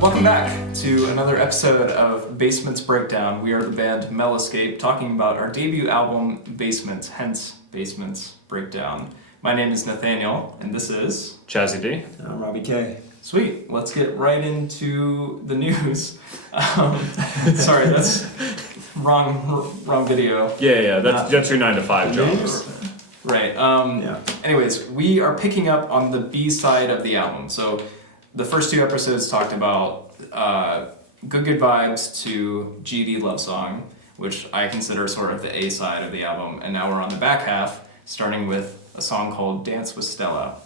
Welcome back to another episode of Basements Breakdown. We are the band Mellowscape, talking about our debut album, Basements, hence Basements Breakdown. My name is Nathaniel, and this is... Chazzy D. I'm Robbie K. Sweet, let's get right into the news. Sorry, that's wrong video. Yeah, that's your 9 to 5 job. Right, Yeah. Anyways, we are picking up on the B side of the album. So the first two episodes talked about Good Vibes to GD Love Song, which I consider sort of the A side of the album. And now we're on the back half, starting with a song called Dance with Stella.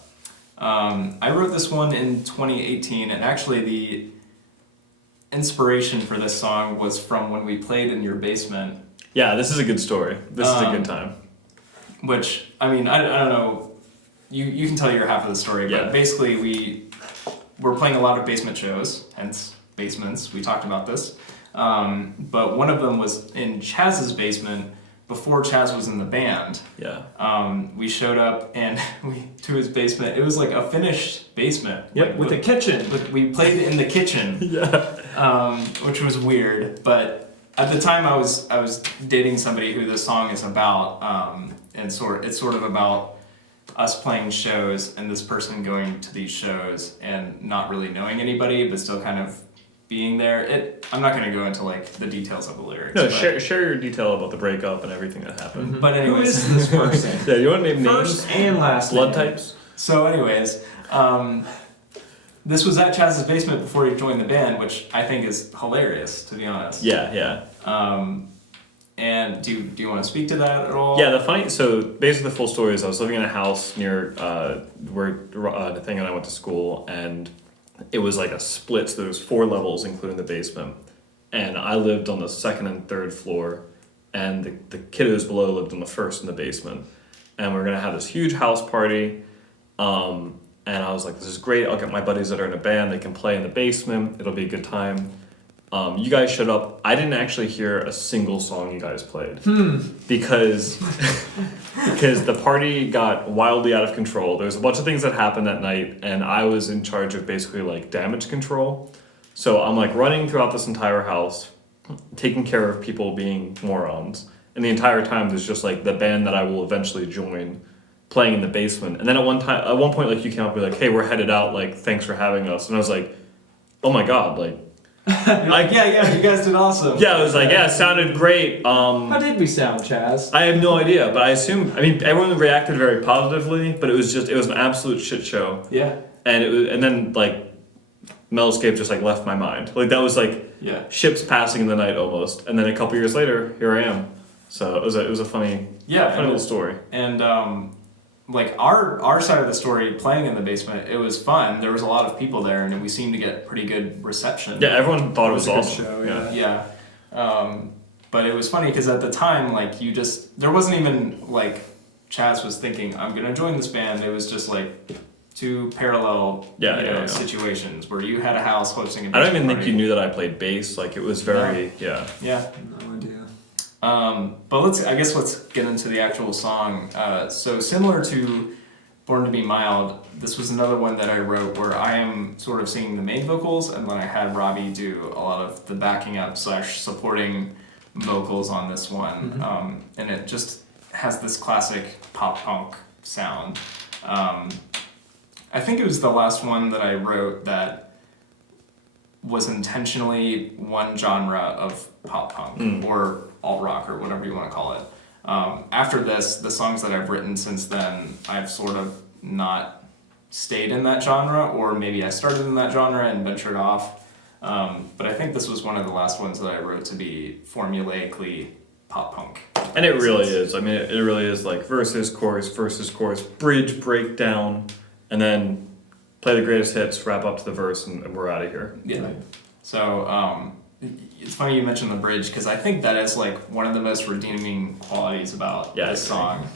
I wrote this one in 2018, and actually the inspiration for this song was from when we played in your basement. Yeah, this is a good story. This is a good time. Which, I mean, I don't know, you can tell your half of the story, but basically we were playing a lot of basement shows, hence Basements, we talked about this. But one of them was in Chaz's basement before Chaz was in the band. Yeah. We showed up and to his basement. It was like a finished basement. Yep, like, with a kitchen. We played in the kitchen. Yeah. Which was weird, but at the time I was dating somebody who this song is about, and it's sort of about us playing shows and this person going to these shows and not really knowing anybody, but still kind of being there. I'm not going to go into like the details of the lyrics. No, share your detail about the breakup and everything that happened. Mm-hmm. But anyways, Who is this person? Yeah, you want to name First names? and last Blood name. types? So anyways, this was at Chaz's basement before he joined the band, which I think is hilarious, to be honest. Yeah. And do you want to speak to that at all? Yeah, so basically the full story is I was living in a house near where Nathaniel and I went to school, and it was like a split, so there was 4 levels including the basement, and I lived on the 2nd and 3rd floor, and the kiddos below lived on the 1st in the basement, and we were gonna have this huge house party, and I was like, this is great, I'll get my buddies that are in a band, they can play in the basement, it'll be a good time. You guys showed up. I didn't actually hear a single song you guys played because the party got wildly out of control. There was a bunch of things that happened that night, and I was in charge of basically like damage control. So I'm like running throughout this entire house, taking care of people being morons, and the entire time there's just like the band that I will eventually join playing in the basement. And then at one point, like you came up and be like, "Hey, we're headed out. Like, thanks for having us." And I was like, "Oh my god!" Like. Like, yeah, you guys did awesome. Yeah, I was like, yeah, it sounded great. How did we sound, Chaz? I have no idea, but I mean, everyone reacted very positively, but it was an absolute shit show. Yeah. And then like, Mellowscape just like left my mind. Like that was like, ships passing in the night almost. And then a couple years later, here I am. So it was a funny little story. And like our side of the story, playing in the basement, it was fun. There was a lot of people there, and we seemed to get pretty good reception. Yeah, everyone thought it was a good awesome. show, Yeah. But it was funny because at the time, like there wasn't even like Chaz was thinking, I'm gonna join this band. It was just like 2 parallel situations where you had a house hosting a basement I don't even party. think you knew that I played bass. Like it was very Yeah. No idea. But let's get into the actual song. So similar to Born to Be Mild, this was another one that I wrote where I am sort of singing the main vocals, and then I had Robbie do a lot of the backing up / supporting vocals on this one. Mm-hmm. And it just has this classic pop punk sound. I think it was the last one that I wrote that was intentionally one genre of pop punk or alt rock or whatever you want to call it. After this, the songs that I've written since then, I've sort of not stayed in that genre, or maybe I started in that genre and ventured off. But I think this was one of the last ones that I wrote to be formulaically pop punk. And it really is. I mean, it really is like verses, chorus, bridge, breakdown, and then play the greatest hits, wrap up to the verse, and we're out of here. Yeah. Right. So it's funny you mentioned the bridge, because I think that is like one of the most redeeming qualities about this song.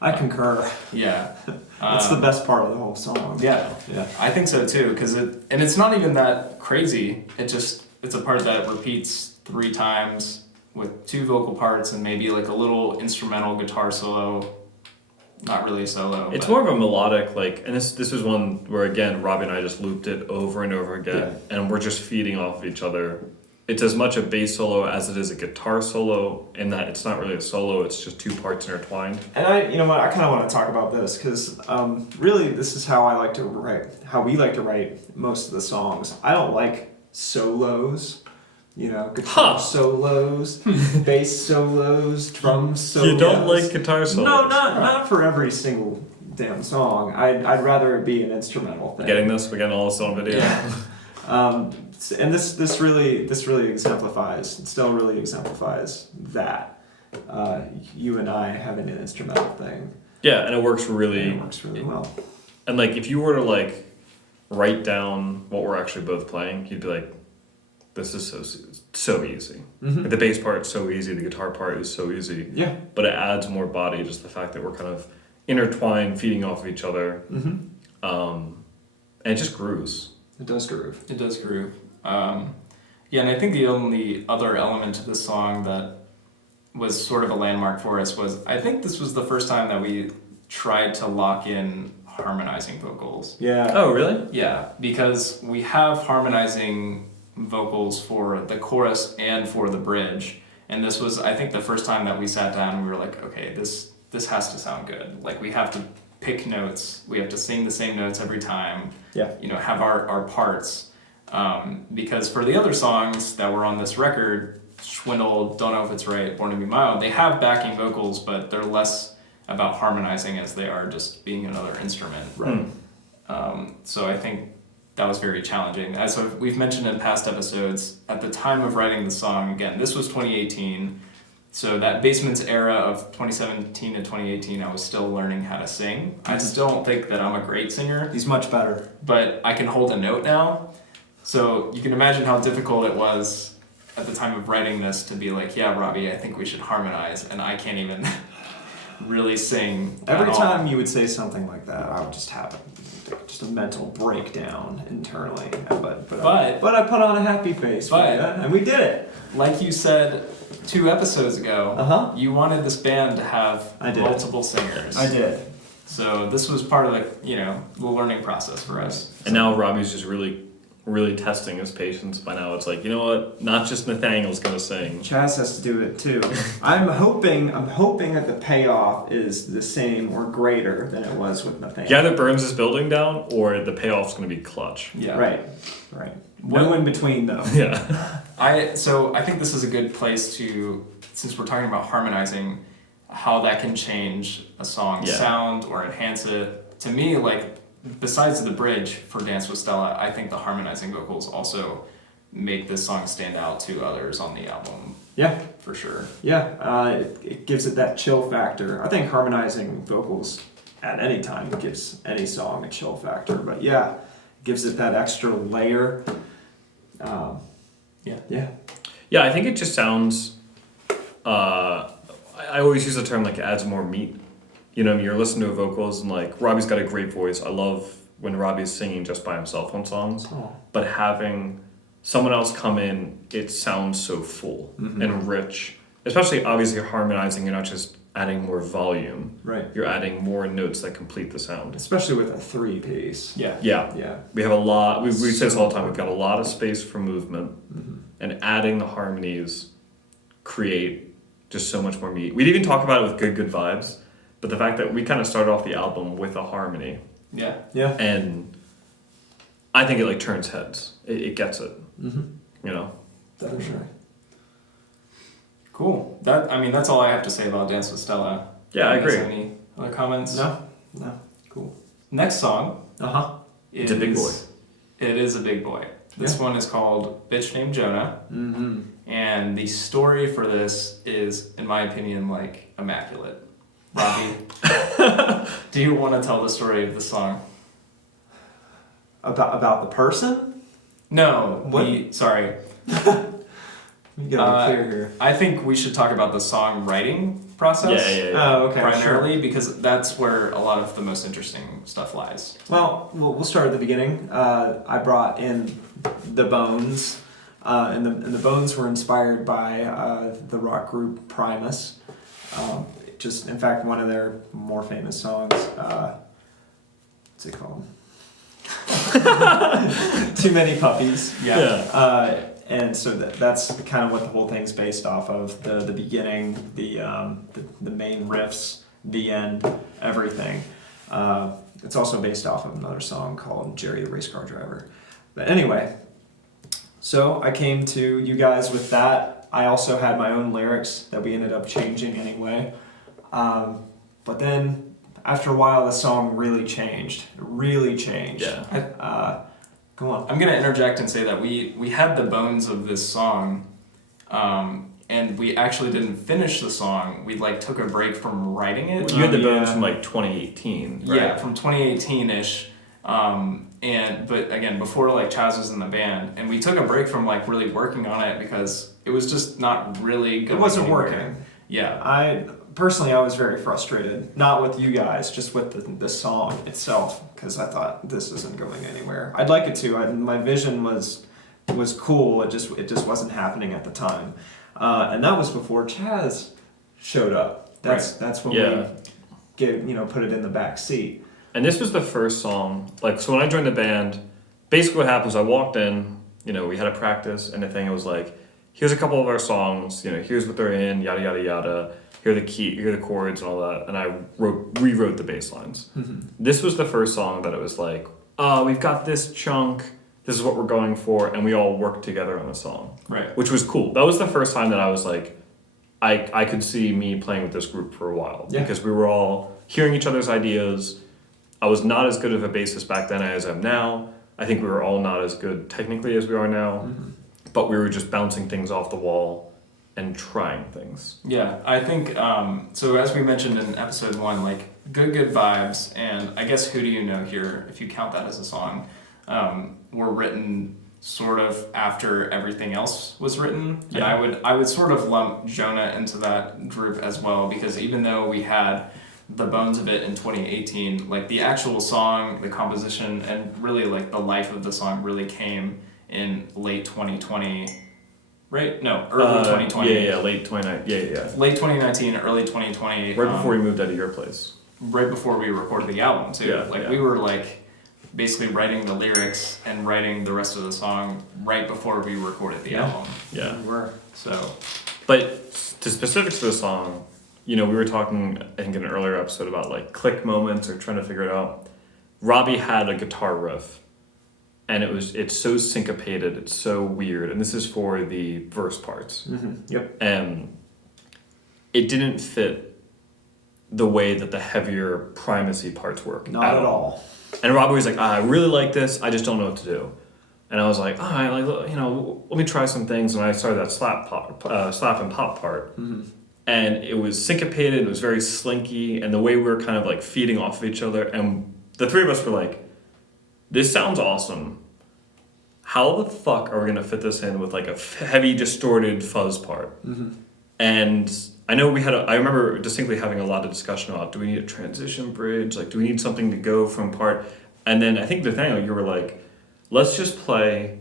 I concur. Yeah. It's the best part of the whole song. Yeah. I think so too, because it's not even that crazy. It's a part that repeats 3 times with 2 vocal parts and maybe like a little instrumental guitar solo. not really a solo. It's but- more of a melodic, like, and this is one where, again, Robbie and I just looped it over and over again, and we're just feeding off of each other. It's as much a bass solo as it is a guitar solo, in that it's not really a solo, it's just two parts intertwined. And you know what, I kind of want to talk about this because really this is how I like to write, how we like to write most of the songs. I don't like solos, you know, guitar solos, bass solos, drum solos. You don't like guitar solos? No, not for every single damn song. I'd rather it be an instrumental thing. Getting this? We're getting all this on video. Yeah. And this really exemplifies, Stella really exemplifies that. You and I having an instrumental thing. Yeah, and it works really. It works really well. And like, if you were to like write down what we're actually both playing, you'd be like, "This is so easy." Mm-hmm. Like, the bass part's so easy, the guitar part is so easy. Yeah. But it adds more body, just the fact that we're kind of intertwined, feeding off of each other. Mm-hmm. And it just grooves. It does groove. It does groove. Yeah, and I think the only other element to this song that was sort of a landmark for us was, I think this was the first time that we tried to lock in harmonizing vocals. Yeah. Oh, really? Yeah, because we have harmonizing vocals for the chorus and for the bridge, and this was, I think, the first time that we sat down and we were like, okay, this has to sound good. Like, we have to pick notes, we have to sing the same notes every time. Yeah. You know, have our parts. Because for the other songs that were on this record, Schwindel, Don't Know If It's Right, Born to Be Mild, they have backing vocals, but they're less about harmonizing as they are just being another instrument. Right. So I think that was very challenging. As we've mentioned in past episodes, at the time of writing the song, again, this was 2018, so that Basement's era of 2017 to 2018, I was still learning how to sing. I still don't think that I'm a great singer, He's much better. but I can hold a note now. So you can imagine how difficult it was at the time of writing this to be like, yeah, Robbie, I think we should harmonize, and I can't even really sing. Every at all. time you would say something like that, I would just have just a mental breakdown internally. But I put on a happy face for But- you, and we did it. Like you said 2 episodes ago, Uh-huh. you wanted this band to have I did. multiple singers. I did. So this was part of the learning process for us. And now Robbie's just really testing his patience. By now it's like, you know what? Not just Nathaniel's gonna sing. Chaz has to do it too. I'm hoping that the payoff is the same or greater than it was with Nathaniel. He either burns this building down or the payoff's gonna be clutch. Yeah. Right. No in between though. Yeah. So I think this is a good place to, since we're talking about harmonizing, how that can change a song's sound or enhance it. To me, like, besides the bridge for Dance with Stella, I think the harmonizing vocals also make this song stand out to others on the album. Yeah. For sure. Yeah. It gives it that chill factor. I think harmonizing vocals at any time gives any song a chill factor. But yeah, it gives it that extra layer. Yeah. Yeah, I think it just sounds. I always use the term like it adds more meat. You know, you're listening to vocals and like Robbie's got a great voice. I love when Robbie's singing just by himself on songs. Oh. But having someone else come in, it sounds so full and rich. Especially, obviously, harmonizing. You're not just adding more volume. Right. You're adding more notes that complete the sound. Especially with a 3-piece. Yeah. Yeah. Yeah. We have a lot. We say this all the time. We've got a lot of space for movement, and adding the harmonies create just so much more meat. We'd even talk about it with Good Vibes, but the fact that we kind of started off the album with a harmony, Yeah. Yeah. and I think it like turns heads. It gets it. You know. For sure. Cool. That's all I have to say about Dance with Stella. Yeah, I You guys agree. have any other comments? No. Cool. Next song Uh-huh. is... It's a big boy. It is a big boy. This one is called Bitch Named Jonah. Mm-hmm. And the story for this is, in my opinion, like, immaculate. Robbie, do you want to tell the story of the song? About the person? No, What? sorry. You gotta be clear here. I think we should talk about the songwriting process. Yeah. Oh, okay. Primarily, because that's where a lot of the most interesting stuff lies. Well, we'll start at the beginning. I brought in the Bones, and the Bones were inspired by the rock group Primus. just, in fact, one of their more famous songs, what's it called? Too Many Puppies. Yeah. And so that's kind of what the whole thing's based off of. The beginning, the main riffs, the end, everything. It's also based off of another song called Jerry the Race Car Driver. But anyway, so I came to you guys with that. I also had my own lyrics that we ended up changing anyway. But then after a while, the song really changed. It really changed. Yeah. Go on. I'm gonna interject and say that we had the bones of this song, and we actually didn't finish the song. We like took a break from writing it. You had the bones Yeah. from like 2018, right? Yeah, from 2018-ish. But again, before like Chaz was in the band, and we took a break from like really working on it because it was just not really going It wasn't anywhere. working. Yeah. I was very frustrated, not with you guys, just with the song itself, because I thought this isn't going anywhere. I'd like it to. My vision was cool. It just wasn't happening at the time, and that was before Chaz showed up. That's when Yeah. we put it in the back seat. And this was the first song. Like, so when I joined the band, basically what happens, I walked in, we had a practice and the thing, it was like, here's a couple of our songs, here's what they're in, yada, yada, yada. Here are the chords and all that. And I rewrote the bass lines. Mm-hmm. This was the first song that it was like, we've got this chunk, this is what we're going for, and we all worked together on the song. Right. Which was cool. That was the first time that I was like, I could see me playing with this group for a while. Yeah. Because we were all hearing each other's ideas. I was not as good of a bassist back then as I am now. I think we were all not as good technically as we are now. Mm-hmm. But we were just bouncing things off the wall and trying things. Yeah, I think, so as we mentioned in episode 1, like, good vibes, and I guess Who Do You Know Here, if you count that as a song, were written sort of after everything else was written. Yeah. And I would sort of lump Jonah into that group as well, because even though we had the bones of it in 2018, like, the actual song, the composition, and really, like, the life of the song really came in late 2020. Right? No, early 2020. Yeah, late 2019. Yeah. Late 2019, early 2020. Right before we moved out of your place. Right before we recorded the album, too. Yeah. We were, like, basically writing the lyrics and writing the rest of the song right before we recorded the album. Yeah. We were. So. But to specifics of the song, we were talking, I think, in an earlier episode about, like, click moments or trying to figure it out. Robbie had a guitar riff. And it's so syncopated, it's so weird. And this is for the verse parts. Mm-hmm. Yep. And it didn't fit the way that the heavier primacy parts work. Not at all. And Robbie was like, I really like this, I just don't know what to do. And I was like, all right, let me try some things. And I started that slap and pop part. Mm-hmm. And it was syncopated, it was very slinky, and the way we were kind of like feeding off of each other. And the three of us were like, this sounds awesome. How the fuck are we going to fit this in with like a heavy distorted fuzz part? Mm-hmm. And I know I remember distinctly having a lot of discussion about, do we need a transition bridge? Like, do we need something to go from part? And then I think Nathaniel, you were like, let's just play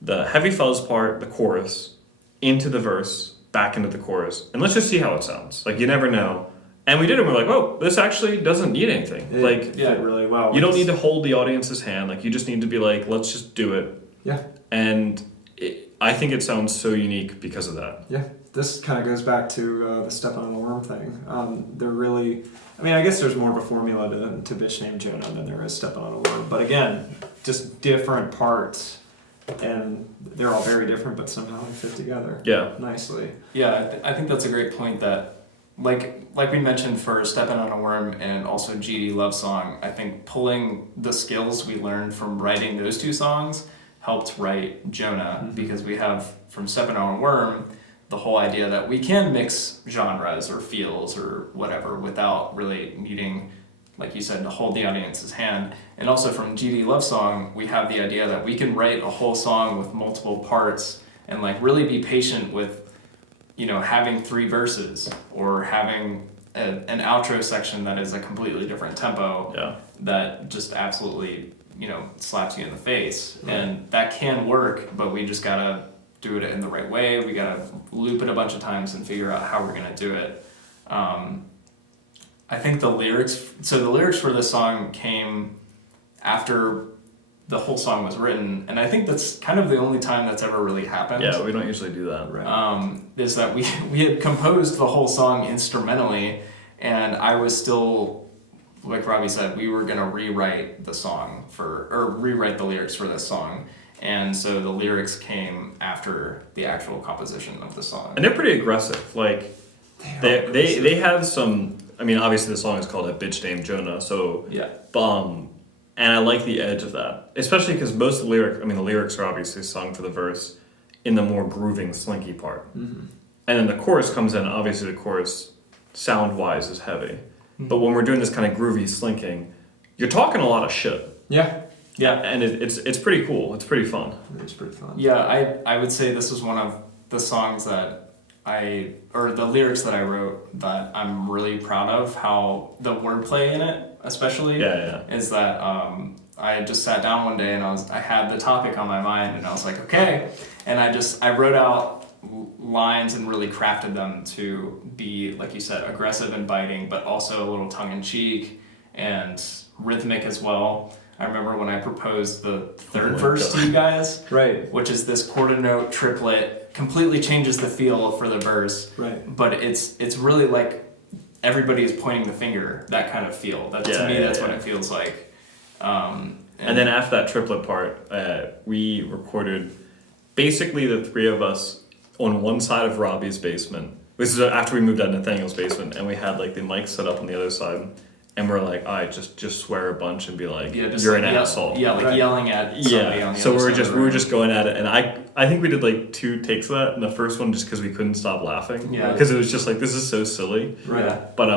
the heavy fuzz part, the chorus, into the verse, back into the chorus, and let's just see how it sounds. Like, you never know. And we did it, and we're like, oh, this actually doesn't need anything. It fit really well. You don't need to hold the audience's hand. Like, you just need to be like, let's just do it. Yeah. And I think it sounds so unique because of that. Yeah. This kind of goes back to the Stepping on a Worm thing. They're really, I guess there's more of a formula to Bitch Named Jonah than there is Stepping on a Worm. But again, just different parts. And they're all very different, but somehow they fit together nicely. Yeah, I think that's a great point that, like we mentioned for Steppin' on a Worm and also GD Love Song, I think pulling the skills we learned from writing those two songs helped write Jonah, Mm-hmm. because we have from Steppin' on a Worm the whole idea that we can mix genres or feels or whatever without really needing, like you said, to hold the audience's hand. And also from GD Love Song, we have the idea that we can write a whole song with multiple parts and like really be patient with, having 3 verses or having an outro section that is a completely different tempo that just absolutely, slaps you in the face. Right. And that can work, but we just gotta do it in the right way. We gotta loop it a bunch of times and figure out how we're gonna do it. I think the lyrics. So the lyrics for this song came after the whole song was written, and I think that's kind of the only time that's ever really happened. Yeah, we don't usually do that. Right. Is that we had composed the whole song instrumentally, and I was still, like Robbie said, we were gonna rewrite the lyrics for this song, and so the lyrics came after the actual composition of the song. And they're pretty aggressive. Like they have some. I mean, obviously the song is called "A Bitch Named Jonah," so Yeah. And I like the edge of that, especially because most of the lyrics are obviously sung for the verse in the more grooving, slinky part. Mm-hmm. And then the chorus comes in, obviously the chorus, sound-wise, is heavy. But when we're doing this kind of groovy slinking, you're talking a lot of shit. Yeah. Yeah. And it's pretty cool. It's pretty fun. It's pretty fun. Yeah, I would say this is one of the songs that the lyrics that I wrote that I'm really proud of, how the wordplay in it, especially, is that I just sat down one day and I had the topic on my mind and I was like, okay, and I wrote out lines and really crafted them to be, like you said, aggressive and biting, but also a little tongue-in-cheek and rhythmic as well. I remember when I proposed the third verse to you guys, right, which is this quarter note triplet, completely changes the feel for the verse. Right. But it's really like everybody is pointing the finger, that kind of feel. That's what it feels like. And then after that triplet part, we recorded basically the three of us on one side of Robbie's basement. This is after we moved out of Nathaniel's basement, and we had like the mic set up on the other side. And we're like, all right, just swear a bunch and be like, you're an asshole. Yeah, like yelling at somebody on the so other side. we were just going at it, and I think we did like 2 takes of that, and the first one just because we couldn't stop laughing. Yeah. Because it was just like, this is so silly. Right. Yeah. But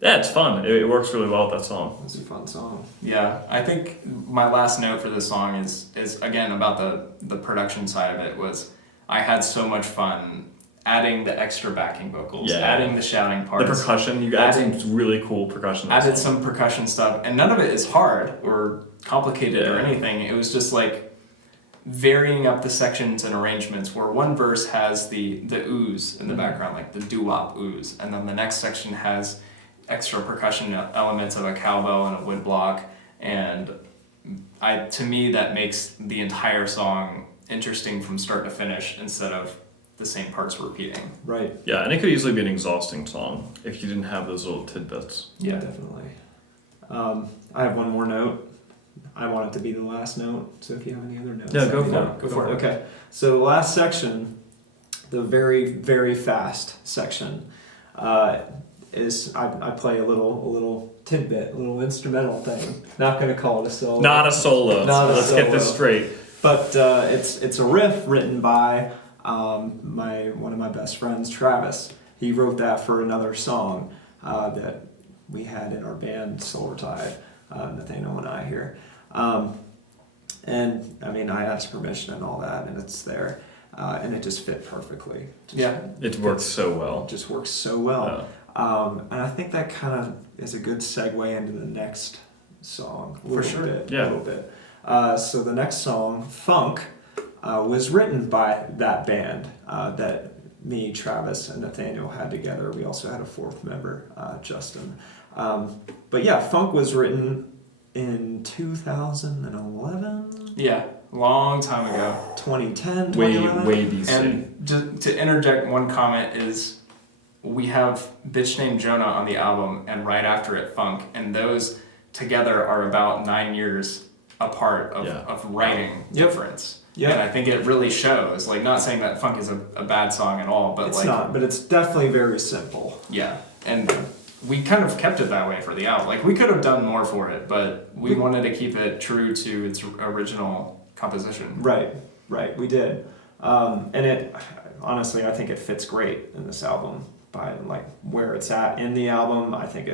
yeah, it's fun. It works really well with that song. It's a fun song. Yeah, I think my last note for this song is again about the production side of it. Was I had so much fun adding the extra backing vocals, adding the shouting parts. The percussion, you added some really cool percussion. Added some percussion stuff, and none of it is hard or complicated or anything. It was just like varying up the sections and arrangements, where one verse has the ooze in the background, like the doo-wop ooze, and then the next section has extra percussion elements of a cowbell and a wood block, and to me that makes the entire song interesting from start to finish instead of the same parts repeating. Right. Yeah, and it could easily be an exhausting song if you didn't have those little tidbits. Yeah, definitely. I have one more note. I want it to be the last note, so if you have any other notes. Yeah, go for it. Go for it. Okay, so the last section, the very, very fast section, is I play a little tidbit, a little instrumental thing. Not going to call it a solo. Not a solo. Let's get this straight. But it's a riff written by one of my best friends, Travis. He wrote that for another song that we had in our band, Solar Tide, Nathaniel and I here. And I mean, I asked permission and all that, and it's there. And it just fit perfectly. It works so well. It just works so well. And I think that kind of is a good segue into the next song. For sure. A little bit. So the next song, Phunk, was written by that band that me, Travis, and Nathaniel had together. We also had a fourth member, Justin. But yeah, Phunk was written in 2011? Yeah, long time ago. 2010, Way 2011? BC. And just to interject one comment is, we have Bitch Named Jonah on the album, and right after it, Phunk, and those together are about 9 years apart of writing difference. Yeah. And I think it really shows. Like, not saying that Phunk is a bad song at all, but It's not, but it's definitely very simple. Yeah, and we kind of kept it that way for the album. Like, we could have done more for it, but we wanted to keep it true to its original composition. Right, we did. And it, honestly, I think it fits great in this album by like where it's at in the album. I think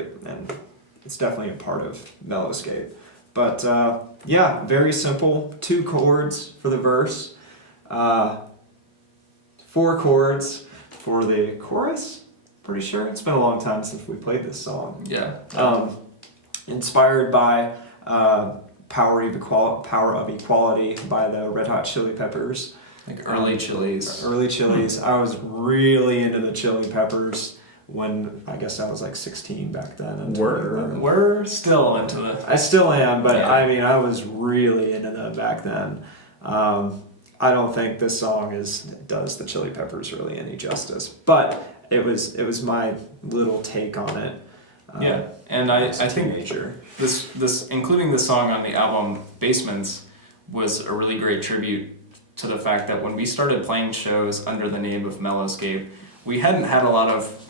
it's definitely a part of Mellowscape. But yeah, very simple. 2 chords for the verse, 4 chords for the chorus. Pretty sure it's been a long time since we played this song. Yeah. Inspired by Power of Equality by the Red Hot Chili Peppers. Like early Chili's. I was really into the Chili Peppers when I guess I was like 16 back then. And We're still into the. I still am, but Yeah. I mean, I was really into them back then. I don't think this song does the Chili Peppers really any justice, but it was my little take on it. Yeah, and I as a think teenager. this including the song on the album Basements was a really great tribute to the fact that when we started playing shows under the name of Mellowscape, we hadn't had a lot of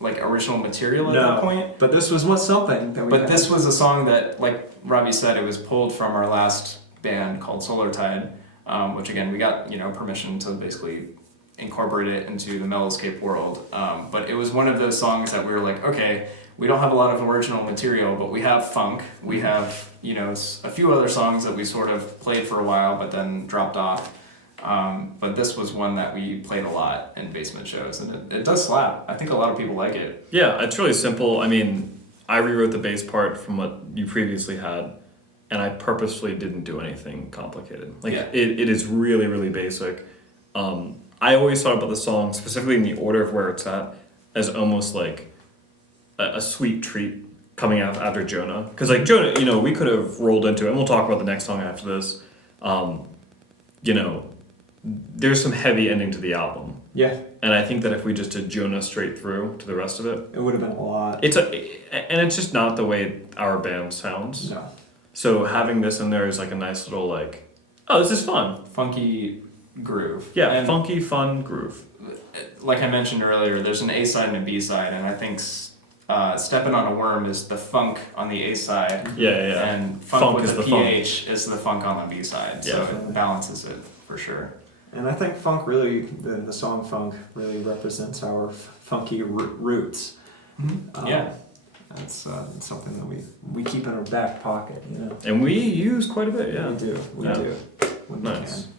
like original material at that point. But this was something that we. But had. this was a song that, like Robbie said, it was pulled from our last band called Solar Tide, which again we got permission to basically incorporate it into the Mellowscape world. But it was one of those songs that we were like, okay, we don't have a lot of original material, but we have Phunk. We have a few other songs that we sort of played for a while, but then dropped off. But this was one that we played a lot in basement shows, and it does slap. I think a lot of people like it. Yeah, it's really simple. I mean, I rewrote the bass part from what you previously had, and I purposefully didn't do anything complicated. Like, Yeah. it is really, really basic. I always thought about the song, specifically in the order of where it's at, as almost like a sweet treat coming out after Jonah. Because, like, Jonah, we could have rolled into it, and we'll talk about the next song after this. There's some heavy ending to the album. Yeah, And I think that if we just did Jonah straight through to the rest of it, it would have been a lot. it's just not the way our band sounds. No. So having this in there is like a nice little like, oh, this is fun. Funky groove. Yeah, And funky, fun groove. like I mentioned earlier, there's an A side and a B side, and I think Steppin' on a Worm is the funk on the A side. Yeah. And Funk, Funk with is the the funk. PH is the funk on the B side. So Yeah. it balances it for sure. And I think funk really, the song Funk really represents our funky roots. Yeah. That's something that we keep in our back pocket, And we use quite a bit, yeah. We do. Yeah. When Nice. we can.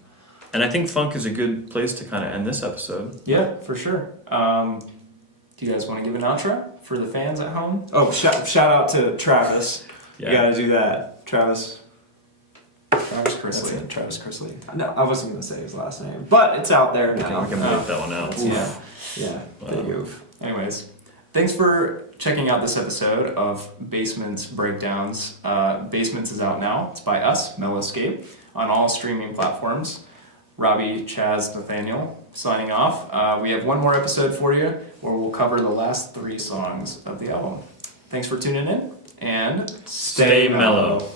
And I think funk is a good place to kind of end this episode. Yeah, for sure. Do you guys want to give an outro for the fans at home? Oh, shout out to Travis. Yeah. You gotta do that. Travis. Travis Chrisley. That's it. Travis Chrisley. No, I wasn't gonna say his last name, but it's out there We now. can bleep that one out. Yeah. Yeah, big oof. Anyways, thanks for checking out this episode of Basements Breakdowns. Basements is out now. It's by us, Mellowscape, on all streaming platforms. Robbie, Chaz, Nathaniel signing off. We have one more episode for you where we'll cover the last 3 songs of the album. Thanks for tuning in, and Stay mellow.